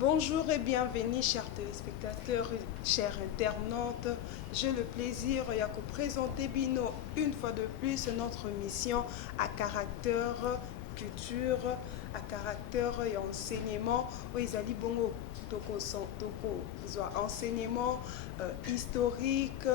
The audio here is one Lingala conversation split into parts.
Bonjour et bienvenue, chers téléspectateurs, chers internautes. J'ai le plaisir de vous présenter Bino une fois de plus notre mission à caractère culture, à caractère et enseignement. Oizali bongo toko enseignement historique.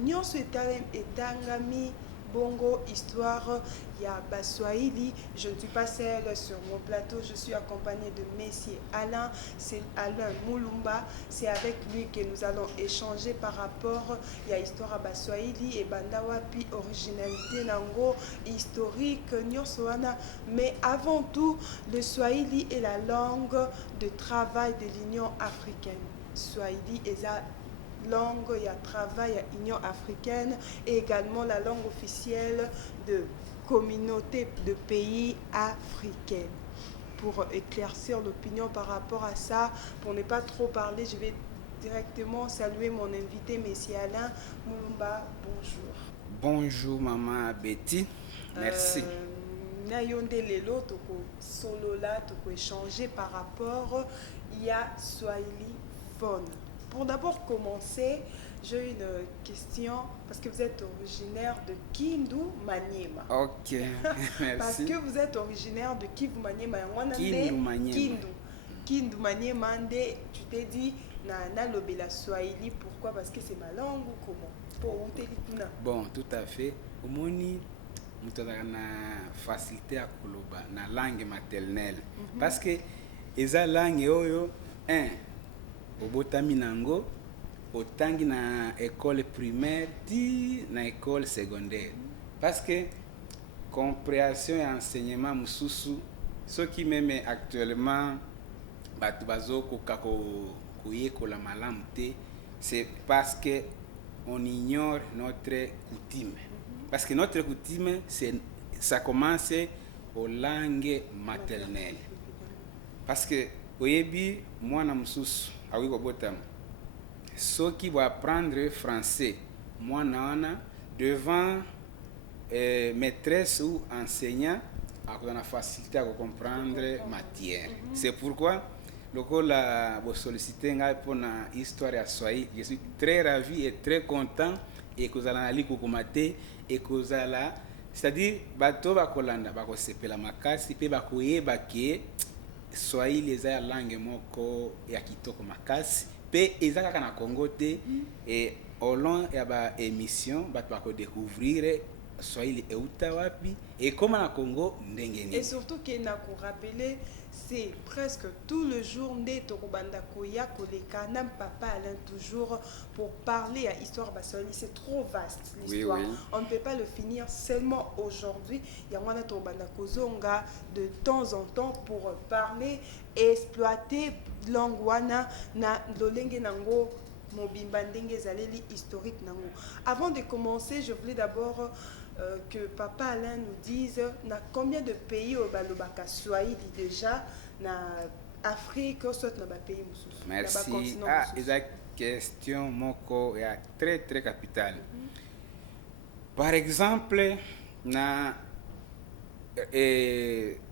Nyonso etangami bongo histoire ya Baswahili. Je ne suis pas seule sur mon plateau, je suis accompagnée de Messie Alain, c'est Alain Moulumba. C'est avec lui que nous allons échanger par rapport à histoire à Baswahili et Bandawapi, originalité nango, historique, nyoswana. Mais avant tout, le Swahili est la langue de travail de l'Union africaine. Swahili est la langue et à travail à l'Union africaine et également la langue officielle de communauté de pays africaines. Pour éclaircir l'opinion par rapport à ça, pour ne pas trop parler, je vais directement saluer mon invité, Messie Alain Moulumba. Bonjour. Bonjour maman Betty, merci. Nayonde lelo toko solola toko échanger par rapport à Swahili Phone. Pour d'abord commencer, j'ai une question parce que vous êtes originaire de Kindu Maniema. Ok, merci. Parce que vous êtes originaire de Kindu Maniema. Kindu Maniema. Kindu Maniema, tu t'es dit na lobela Swahili. Pourquoi? Parce que c'est ma langue ou comment? Bon, tout à fait. Au moni, nous avons une facilité à koloba na langue maternelle. Parce que eza langue oyo obotami nango otangi na école primaire ti na école secondaire. Parce que compréhension et enseignement mususu ce qui même actuellement batu bazokoka koyekola malamu te, c'est parce que on ignore notre coutume. Parce que notre coutume, ça commence aux langues maternelles. Parce que, oyebi, moi, namsusu, awi kobotam, ceux qui vont apprendre français, moi, nana, devant maîtresse ou enseignant, on a facilité à comprendre matière. C'est pourquoi, lokola bo solliciter ngai pour na histoire ya Swahili, je suis très ravi et très content et que vous allez aller kokomate et que vous allez, c'est-à-dire bato bakolanda bakosepela makasi pe bakoyeba ke Swahili eza ya langue moko ya kitoko makasi pe eza kaka na Congo te et au long ya ba émission bato bako découvrir Swahili euta wapi et comment na Congo ndenge ni. Et surtout que na ko rappeler c'est presque tout le jour né Torobanda Koya Koleka Nam Papa Alain toujours pour parler à histoire Baswahili. C'est trop vaste l'histoire. Oui, oui. On ne peut pas le finir seulement aujourd'hui. Il y a un Torobanda Kozonga de temps en temps pour parler et exploiter l'angwana na lolenge nango mobimba ndenge zaleli historique nango. Avant de commencer, je voulais d'abord que Papa Alain nous dise na combien de pays au Balobaka Swahili déjà na Afrique soit na ba pays mususu. Merci. Eza question moko ya très très capitale. Par exemple na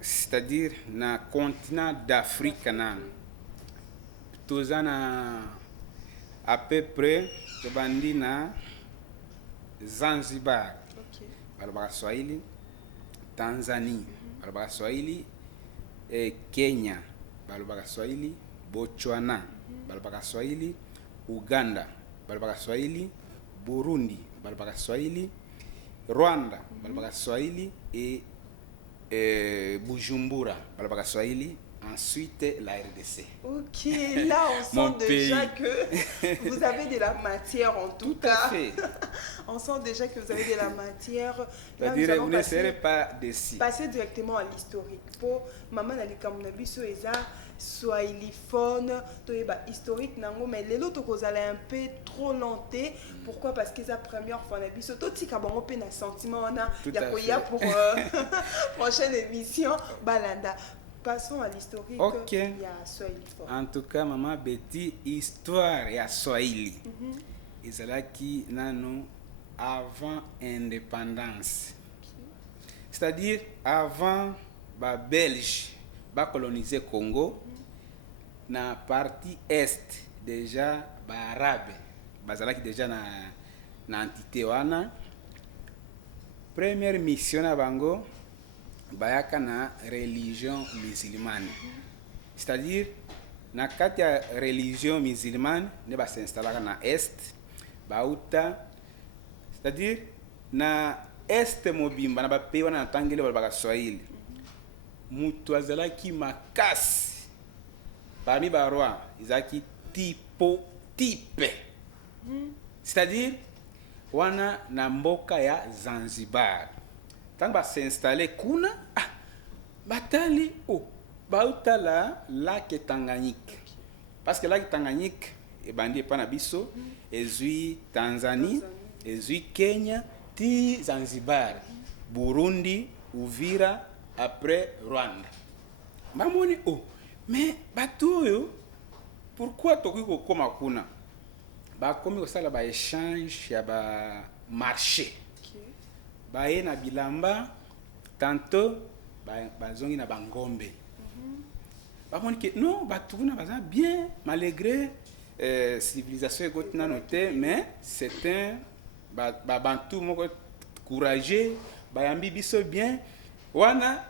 c'est-à-dire na continent d'Afrique na tozana à peu près tobandi na Zanzibar. Balobaka Swahili, Tanzanie, balobaka Swahili, Kenya, balobaka Swahili, Botswana, balobaka Swahili, Uganda, balobaka Swahili, Burundi, balobaka Swahili, Rwanda, balobaka Swahili et Bujumbura, balobaka Swahili. Ensuite, la RDC. Ok, là on sent déjà que vous avez de la matière en tout cas. À fait. On sent déjà que vous avez de la matière. C'est-à-dire, vous ne serez pas déçus. Passer directement à l'historique. Pour maman Nalikamunabiso Eza, Swahiliphone, historique, nango, mais les autres causes allaient un peu trop lenté. Pourquoi? Parce que c'est la première fois. Tout ce qui a un sentiment, il y a pour prochaine émission, Balanda. Passons à l'historique. Ok. Il y a Swahili. En tout cas, maman Betty, histoire ya Swahili. Izalaki nano avant indépendance. C'est-à-dire avant ba Belge ba coloniser Congo. na partie est déjà baarabe bazalaki déjà na entité wana. Première mission na bango bayaka na religion musulmane, c'est-à-dire na kati ya religion musulmane ne basinstallaka na est bauta, c'est-à-dire na est mobimba na bapeyi wana na tangeli balobaka swahili. Mutu azalaki makasi parmi baroi ezalaki type, c'est-à-dire wana na mboka ya Zanzibar ntango basinstalle kuna batali bauta la lac Tanganyika, parce que lac Tanganyika ebandi epa na biso ezwi Tanzanie ezwi Kenya ti Zanzibar, Burundi, Uvira, après Rwanda. Bamoni mais bato oyo pourquoi tokoki kokoma kuna bakomi kosala baéchange ya bamarché, baye na bilamba tantôt bazongi na bangombe. Bamoni ke non bato kuna baza bien malgré civilisation ekoti nano te, mais c'est un babantu moko courageux bayambi biso bien wana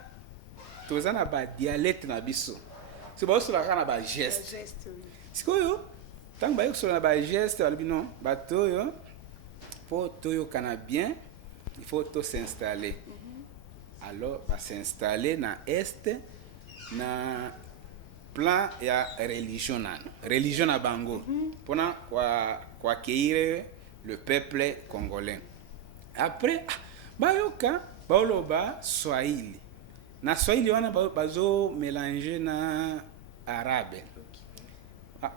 toza na badialecte na biso so baosolaka na bageste sikoyo ntango baye kosola na bageste balobi non bato oyo mpo toyokana bien il faut s'installer. Alors basinstalle na este na plan ya religion na bango mpona koaccueillir le peuple congolais. Après bayoka baoloba swahili na swahili wana bazo mélanger na arabe,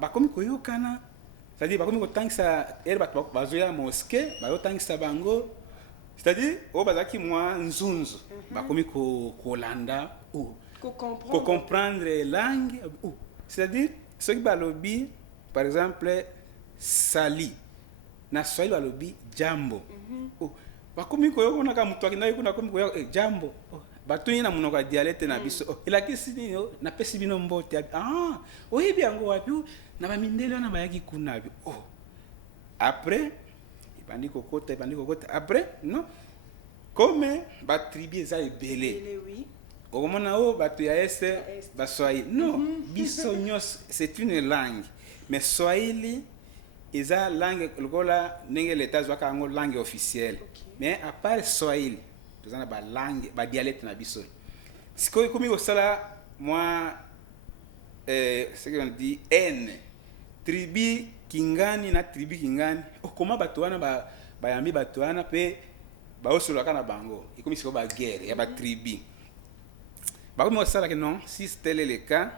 bakomi koyokana, c'est-à-dire bakomi kotangisa ere bato bazoya mosquée bayotangisa bango, c'est-à-dire oyo bazalaki mwa nzunzu bakomi kolanda comprendre langue, c'est-à-dire soki balobi par exemple sali na swahili balobi jambo, bakomi koyokana kaka mutu akendaki kuna bakomi koyoka jambo, batuni na monoko ya dialecte na biso elakisi nini napesi bino mbote oyebi yango wapi na bamindele wana bayaki kuna bi après ebandi kokota après non comme batribu eza ebele okomona bato ya este baswahili non biso nyonso c'est une langue, mais swahili eza langue lokola ndenge leta azwaka yango langue officielle, mais à part swahili tozana balangue badialecte na biso sikoyo ekomi kosala mwa ce qu'on dit tribu kingani na tribu kingani okoma bato wana bayambi bato wana mpe baosolaka na bango ekomi sikoyo baguerre ya batribu bakomi kosalaka non si tel est le cas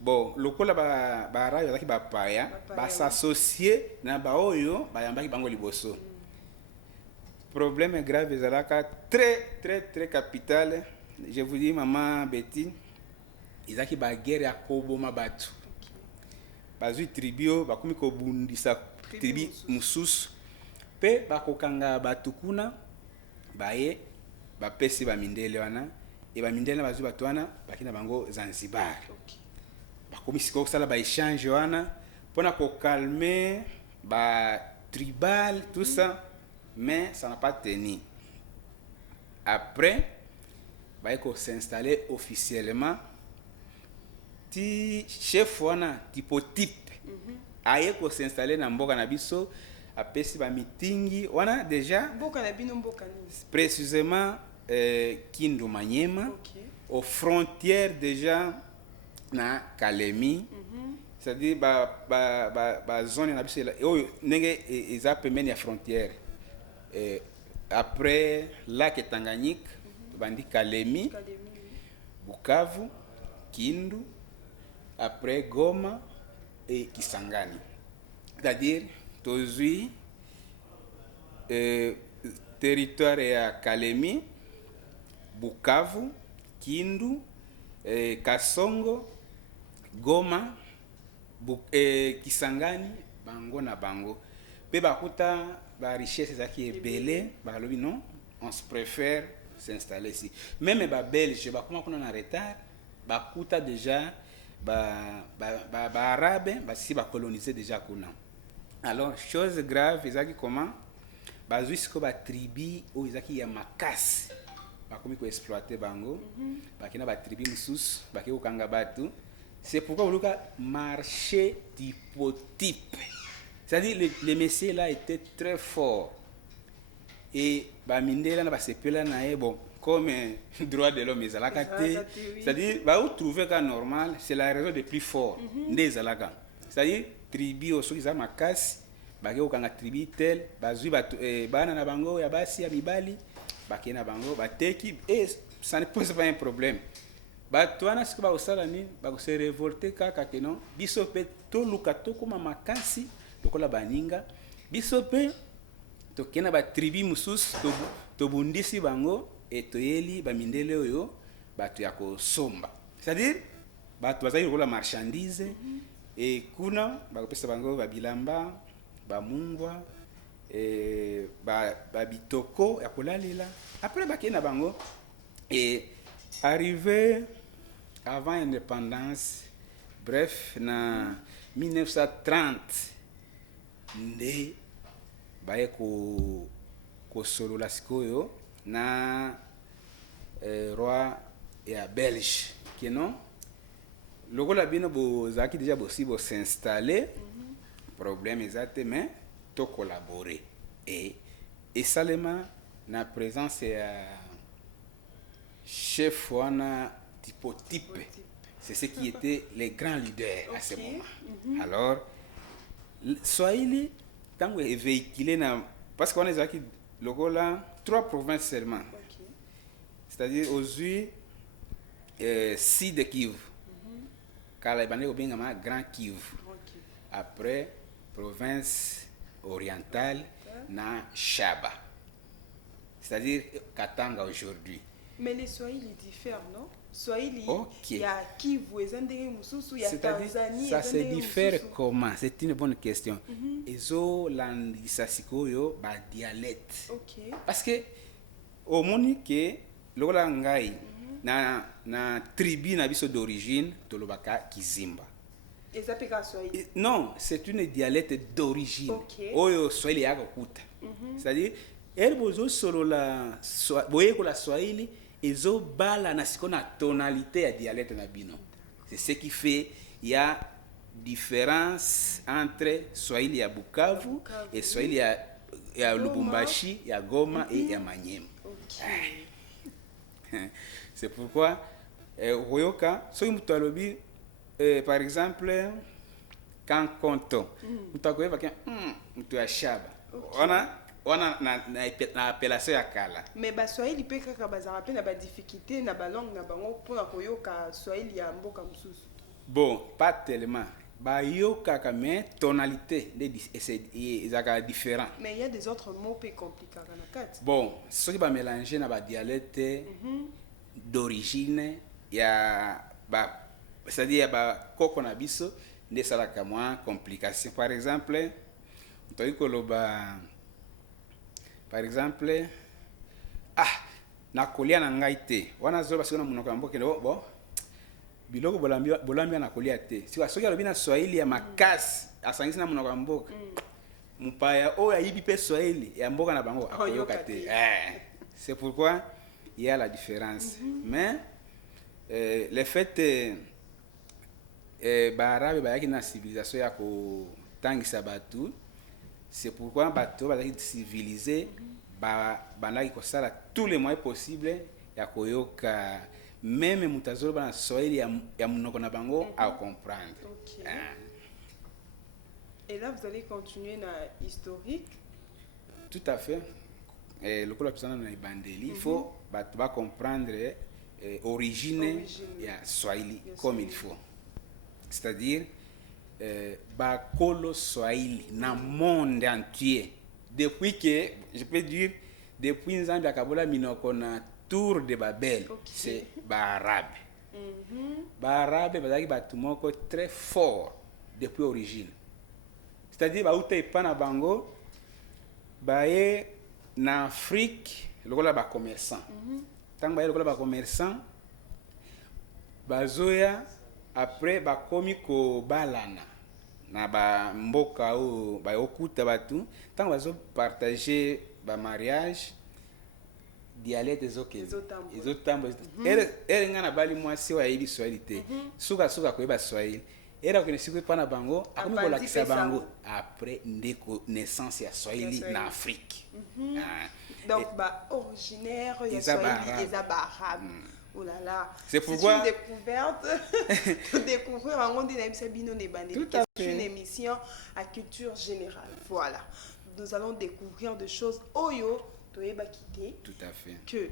bon lokola baarabe bazalaki bapaya basassocie na baoyo bayambaki bango liboso. Problème grave ezalaka très capital, je vous dis maman Betty ezalaki baguerre ya koboma bato bazwi tribu bakomi kobundisa tribu mosusu mpe bakokanga bato kuna baye bapesi bamindele wana bamindele bazwi bato wana bakina bango Zanzibar, bakomi sikoyo kosala baéchange wana mpona kokalme batribal tout ça, mais ça n'a pas tenu. Après baye s'installer officiellement ti chef wana type aye s'installer na mboka na biso apesi ba meeting wana déjà mboka na bino mboka nini précisément Kindu Manyema, aux frontières déjà na Kalemi, c'est-à-dire ba zone na biso oyo ndenge eza pembeni ya frontière. Après lac Tanganyika bandi Kalemi, Bukavu, Kindu, après Goma et Kisangani, c'est-à-dire tozui territoire ya Kalemi, Bukavu, Kindu, Kasongo, Goma, Kisangani, bango na bango. Pe bakuta ba richesse zaki ebele, balobi non, on se préfère s'installer ici. Même ba belge bakoma kuna na retard, bakuta déjà arabe basi ba coloniser déjà kuna. Alors chose grave ezaki comment bazwi siko ba tribu oyo ezaki ya makasi bakomi ko exploiter bango bakina ba tribu mususu baki kokanga batu. C'est pourquoi on a marché typotype. C'est-à-dire le messieurs là était très fort. Et bah mindela na ba sepela na bon comme droit de l'homme ezalaka te. C'est-à-dire bah ou trouver ka normal, c'est la raison de plus fort ndé ezalaka. C'est-à-dire tribu oso kiza makasi baki kokanga tribu tel bazwi bana na bango ya basi ya mibali baki na bango bateki et ça ne pose pas un problème. Bato wana siko bakosala nini bakose révolter kaka ke non biso mpe toluka tokoma makasi lokola baninga biso mpe tokenda batribu mosusu tobundisi bango e toyeli bamindele oyo bato ya kosomba. C'est-à-dire bato bazali lokola marchandise e kuna bakopesa bango babilamba bamungwa babitoko ya kolalela après bakenda bango et arrivé avant l'indépendance, bref, en 1930, nde baye ko solo la sikoyo na roi ya Belge qui non lokola bino bozaki déjà bosi bo s'installer problème exact mais to collaborer et seulement na présence ya chef wana typotype. C'est ce qui était les grands leaders à ce moment. Alors, Swahili, tant que véhiculé, parce qu'on est aquí, là, 3 provinces seulement. C'est-à-dire, aujourd'hui, Sud Kivu, Kalabane ou bien Grand Kivu. Après, province orientale, na Shaba. C'est-à-dire, Katanga aujourd'hui. Mais les Swahili diffèrent, non? Swahili, il y a Kivu, il y a Tanzanie. Ça se diffère comment? C'est une bonne question. Ezo landisasiko yo ba dialecte. Parce que au monique lola ngai na tribu na biso d'origine tolobaka Kizimba. Et ça peka Swahili? Non, c'est une dialecte d'origine. Oyo Swahili yako kuta. C'est-à-dire elle bozo solo la boye ko la Swahili ezo bala na siko na tonalité ya dialecte na bino. C'est ce qui fait il y a différence entre Swahili ya Bukavu et Swahili ya Lubumbashi, ya Goma et ya Manyema. C'est pourquoi Royoka so mutu alobi par exemple quand konto mutu akoyeba ke mutu ya Shaba. Ona na appellation ya kala. Mais ba Swahili pe kaka bazara pe na ba difficulté na ba langue na bango pona koyoka Swahili ya mboka mususu. Bon, pas tellement. Ba yoka ka mais tonalité c'est différent. Mais il y a des autres mots peu compliqués na kati. Bon, ceux qui va mélanger na ba dialecte d'origine ya ba c'est-à-dire ba koko na biso nde salaka moins complication. Par exemple, on koloba par exemple na kolia na ngai te wana zo basiko na munoko mboke bo biloko bolambia na kolia te si wasoki alobi na Swahili ya makasi asangisi na munoko mboka mupaya oyo ayibi pe Swahili ya mboka na bango akoyoka te. C'est pourquoi il y a la différence. Mais le fait barabe bayaki na civilisation ya ko tangisa batu. C'est pourquoi bato bazaki civilisé bandaki kosala tous les moyens possibles ya koyoka même mutazolo bana Swahili ya munoko na bango à comprendre. Et là vous allez continuer na historique. Tout à fait. Le cours de na ibandeli il faut bato ba comprendre origine ya Swahili comme il faut. C'est-à-dire bakolo Swahili na monde entier depuis que je peux dire depuis nzambe akabola minoko na tour de Babel. C'est barabe. Barabe bazaki batu moko très fort depuis origine. C'est-à-dire bauta epana bango baye na Afrique lokola ba commerçant. Tant baye lokola ba commerçant bazoya après bakomi kobalana na ba mboka oyo bayokuta batu ntango bazopartage bamariage dialecte ezotambola ere nga na bali mwasi oyo ayebi swahili te sukasuka koyeba swahili ere akokende sikoyo epa na bango akomi kolakisa bango après ndeko naissance ya swahili na afrique. Donc originaire ya swahili eza baarabe. Oh là là, c'est pourquoi une découverte de découvrir un monde c'est une émission à culture générale. Voilà, nous allons découvrir des choses oyo toyeba kité. Tout à fait. Que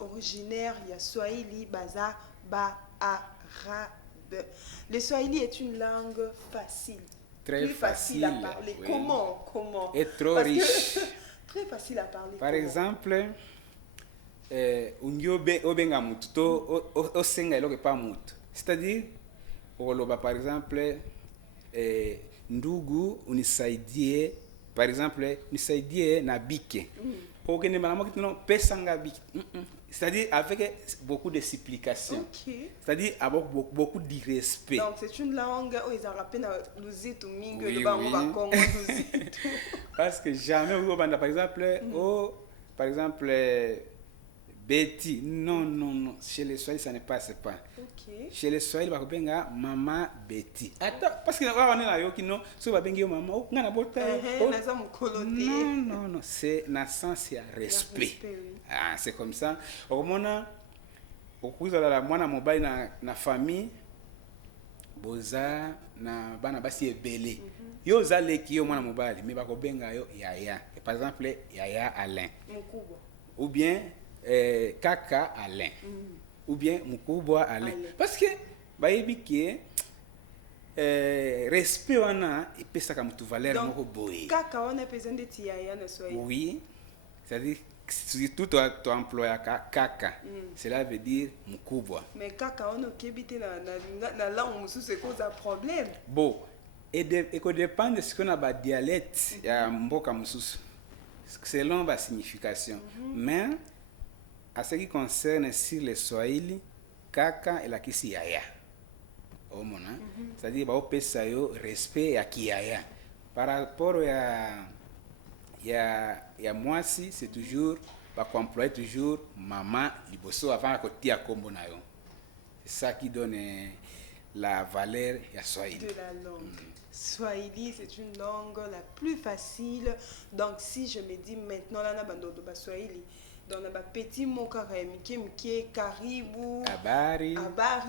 originaire ya swahili baza ba arabe. Le swahili est une langue facile. Très facile à parler. Oui. Comment et trop riche. Très facile à parler. Par exemple, obenga mutu to osenga eloko pa mutu, c'est-à-dire oloba par exemple ndugu unisaidie, par exemple unisaidie na bike okende malamo kitino pesanga bike, c'est-à-dire avec beaucoup de supplication. Okay. C'est-à-dire avec beaucoup d'irrespect. Donc c'est une langue où ils ont rappelé l'uzitu mingi le bango ba Congo l'uzitu. Parce que jamais au banda par exemple Betty, non, chez les Swahili ça ne passe pas. Okay. Chez les Swahili bakobenga mama Betty. Attends, parce que on est là yo kino, so babengi yo mama, o ngana bota. Non, c'est na sens ya respect. Oui. Ah, c'est comme ça. Okomona okuzala la mwana mobali na famille boza na bana basi ebele. Yo zaleki yo mwana mobali, mais bakobenga yo yaya. Par exemple, yaya Alain. Mukubwa. Ou bien Kaka Alain, ou bien Mukubwa Alain. Parce que bayebi ke respect wana epesaka mutu valeur moko boye. Kaka wana pesende ti yaya na swahili. Oui, c'est-à-dire surtout tu emploies Kaka, cela veut dire Mukubwa. Mais Kaka wana okebite na langue musu c'est cause un problème. Bon, et ko dépend de ce qu'on a ba dialecte ya mboka mususu. Selon la signification. Mais à ce qui concerne sur les Swahili, Kaka et la kisi yaya. C'est-à-dire ba opesa yo respect ya kiyaya. Par rapport ya mwasi, c'est toujours ba employer toujours maman liboso avant ko tia kombo na yo. C'est ça qui donne la valeur ya Swahili. De la langue. Swahili, c'est une langue la plus facile. Donc, si je me dis maintenant, là, na Swahili, dans le petit mot mike, karibu, abari,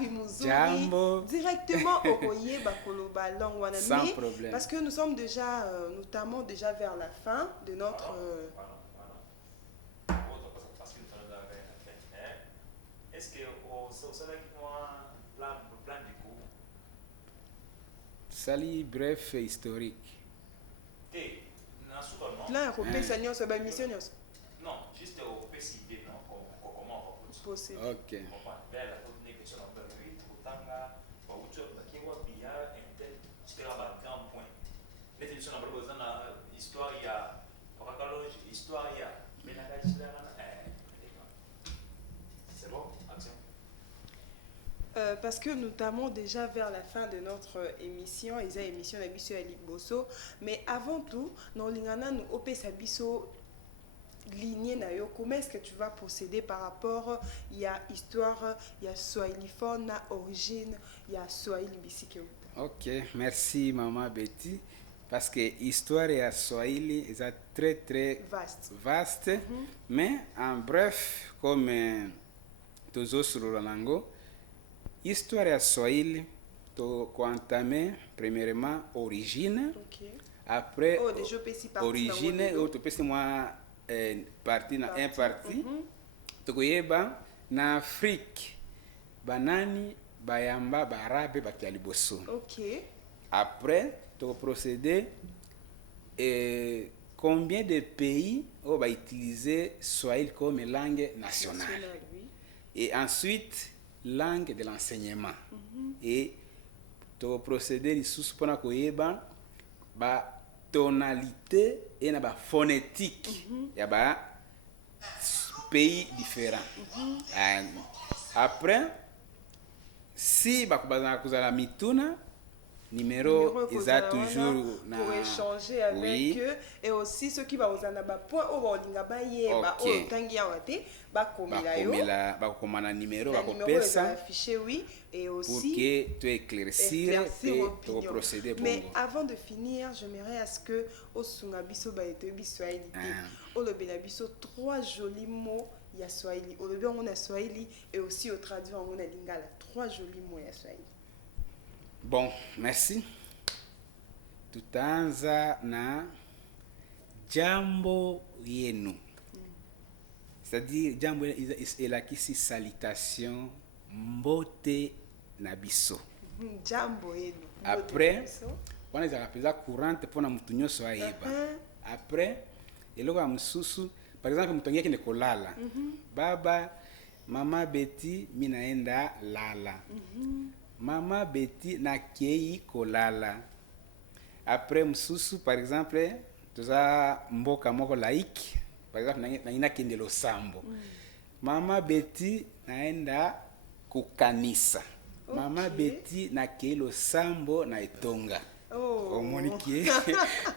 muzuri, jambo, directement au oye bakoloba langue wana. Sans problème. Parce que nous sommes déjà, notamment déjà vers la fin de notre. Est-ce que au Sénégal, plan du coup? Sali bref historique. Là, on peut s'allier sur la mission. Non, juste au PCD, non? Comment on peut possible. Ok. C'est bon, action. Parce que notamment déjà vers la fin de notre émission, ils ont émission la biso Ali Bosso, mais avant tout, dans l'ingana nous opé sa biso lignée na yo, comment est-ce que tu vas procéder par rapport il y a histoire, il y a Swahili phone, origine, il y a Swahili bisike. Ok, merci maman Betty. Parce que l'histoire et Swahili est très très vaste. Mais en bref, comme tous sur le langue, l'histoire et Swahili, tu entamé premièrement origine. Après origine, tu peux moi parti na un parti. Tu koyeba na Afrique, banani bayamba barabe bakialiboso. Après tu procéder et combien de pays on va utiliser Swahili comme langue nationale. Et ensuite langue de l'enseignement. Et tu procéder sous pona koyeba ba tonalité et na ba phonétique. Ya ba pays différents. Après si bakubazana kuzala mituna numéro eza toujours pour échanger avec oui. eux et aussi ceux qui va osana ba point au bolinga ba yeba o tangi awate ba komela yo ba komana numéro ba kopesa affiché oui et aussi pour que tu éclaircir et tu procéder bon. Mais avant de finir, j'aimerais à ce que au sunga biso ba eto biswahili au lobela biso 3 jolis mots ya Swahili au lobela on a Swahili et aussi au traduire on a lingala 3 jolis mots ya Swahili. Bon, merci. Tutaanza na jambo yenu. C'est-à-dire, jambo elakisi salutation mbote na biso. Jambo yenu. Après, on a appelé courante pour na mutu nyonso ayeba. Après, eloko ya mususu, par exemple mutu ngeki ne kolala. Baba, mama Betty minaenda lala. Mama Betty na kei kolala. Après mususu par exemple toza mboka moko laiki par exemple na ina kende losambo. Mama Betty naenda kukanisa. Okay. Mama Betty na kei losambo na etonga. Oh. Monique,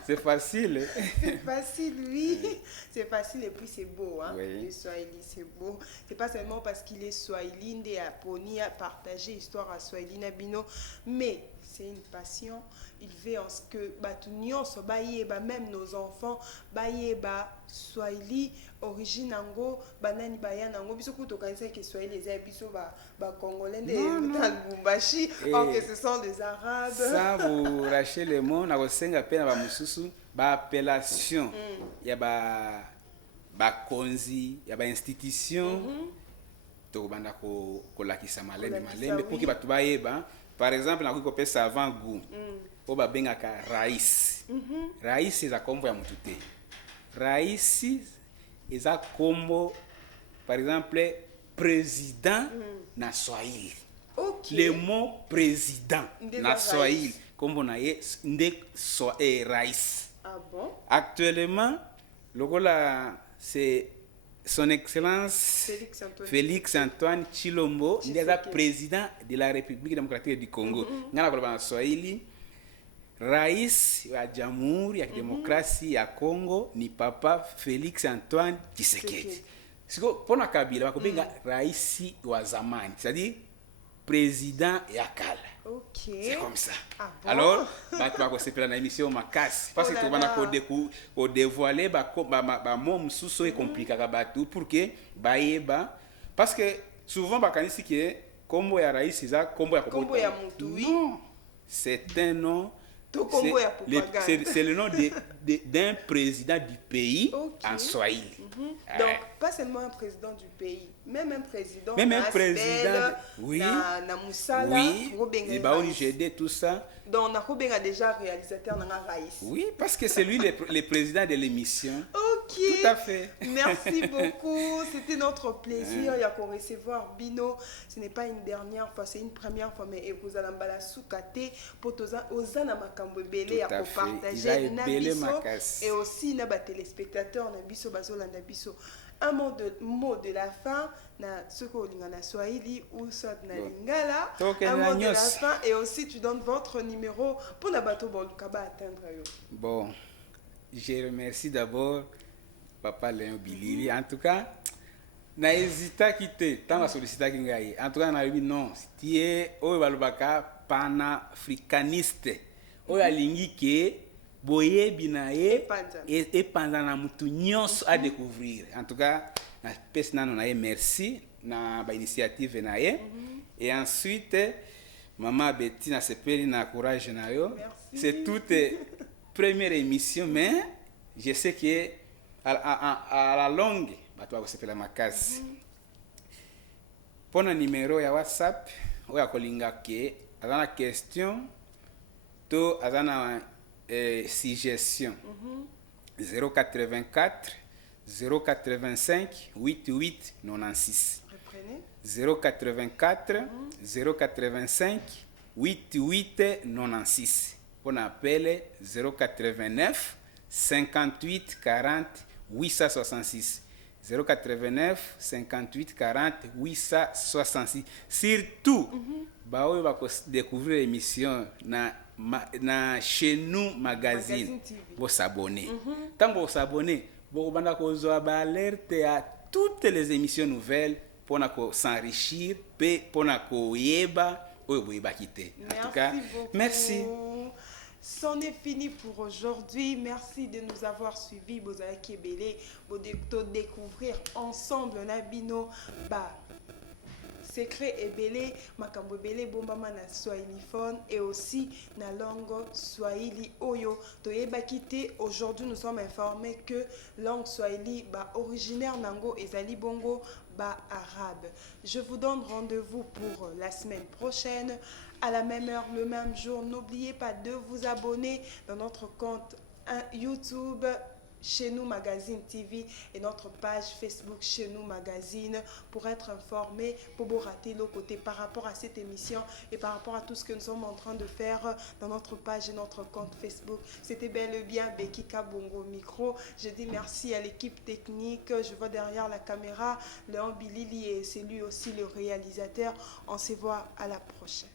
c'est facile. C'est facile, oui. C'est facile et puis c'est beau. Hein? Oui. Le Swahili, c'est beau. C'est pas seulement parce qu'il est Swahili, et à Pony, à partager l'histoire à Swahili Nabino, mais c'est une passion. Il veut en ce que Batunion so baïeba, même nos enfants, baïeba Swahili, origine ango, banani bayan ango, biso kuto kanisa que Swahili les biso ba congolais de Lubumbashi, or que ce sont des arabes. Ça vous lâchez les mots, na kosenga pe na ba mususu, ba appellation, ya ba konzi, ya ba institution, to banda ko lakisa malembe pour que batu baïeba. Par exemple, na ko pesa avant goût. O ba bengaka rais. Rais eza kombo ya mutu te. Rais eza kombo par exemple président na Swahili. Okay. Le mot président na Swahili kombo na ye nde rais. Ah bon? Actuellement, lokola c'est son excellence Félix Antoine Chilombo, il est président de la République démocratique du Congo. Ngana koloba na Swahili. Rais wa Jamhuri ya Demokrasi ya Congo ni Papa Félix Antoine Tshisekedi. Siko pona Kabila bakobenga rais wa zamani, c'est-à-dire président ya kala. OK. C'est comme ça. Ah bon? Alors, batu bako sepela na émission makasi parce que tobana ko dévoiler ba mom mususu e compliquer batu pour que baeba parce que souvent bakanisi que kombo ya rais eza kombo ya kombo ya mutu. Non, c'est un nom. C'est le nom d'un président du pays en Swahili. Donc, pas seulement un président du pays, même un président. Même un président, oui. Na Moussala, oui. Et Baoni GD, tout ça. Donc, on a déjà réalisateur dans la Raïs. Oui, parce que c'est lui le président de l'émission. Ok. Tout à fait. Merci beaucoup. C'était notre plaisir. Il y a qu'on recevoir Bino. Ce n'est pas une dernière fois, c'est une première fois. Mais vous allez me soukate pour Ozana Makambo Belé à partager Nabiso et aussi Naba téléspectateurs Nabiso Bazolanda Biso. Un mot de la fin, na soko lingana Swahili ou soit na lingala. Un mot de la fin et aussi tu donnes votre numéro pour na bato bolukaba atteindre yo. Bon, je remercie d'abord Papa Léon Bilili. En tout cas, na hésita quitter tant à solliciter kingai. En tout cas, na dit non, tu es o balubaka panafricaniste. O ya lingi ke boyebi na ye epanza na mutu nyonso à découvrir. En tout cas, na pesi nano na ye merci na ba initiative na ye. Et ensuite Maman Betty na sepeli na courage na yo. C'est toute première émission mais je sais que à la longue bato ba sepela makasi. Pona numéro ya WhatsApp oya kolinga ke azana question to azana suggestion 084 085 88 96. Reprenez. 084 085 88 96. On appelle 089 58 40 866. 089 58 40 866. Surtout, baoyo bako découvrir l'émission na chez nous magazine. Bo s'abonner. Tant bo s'abonner, bo banda ko zo ba alerte à toutes les émissions nouvelles pour s'enrichir et pour yeba oyo boyeba kité. En tout cas, merci. C'en est fini pour aujourd'hui. Merci de nous avoir suivis. Bozalaki Ebele, découvrir ensemble Nabino secret Ebele, makambo Ebele bombama na Swahiliphone et aussi na langue Swahili Oyo. Toyeba kité. Aujourd'hui, nous sommes informés que langue Swahili originaire nango ezali bongo arabe. Je vous donne rendez-vous pour la semaine prochaine à la même heure, le même jour. N'oubliez pas de vous abonner dans notre compte YouTube Chez nous Magazine TV et notre page Facebook Chez nous Magazine pour être informé, pour vous rater le côté par rapport à cette émission et par rapport à tout ce que nous sommes en train de faire dans notre page et notre compte Facebook. C'était bel et bien Becky Kabongo micro. Je dis merci à l'équipe technique. Je vois derrière la caméra Léon Bilili et c'est lui aussi le réalisateur. On se voit à la prochaine.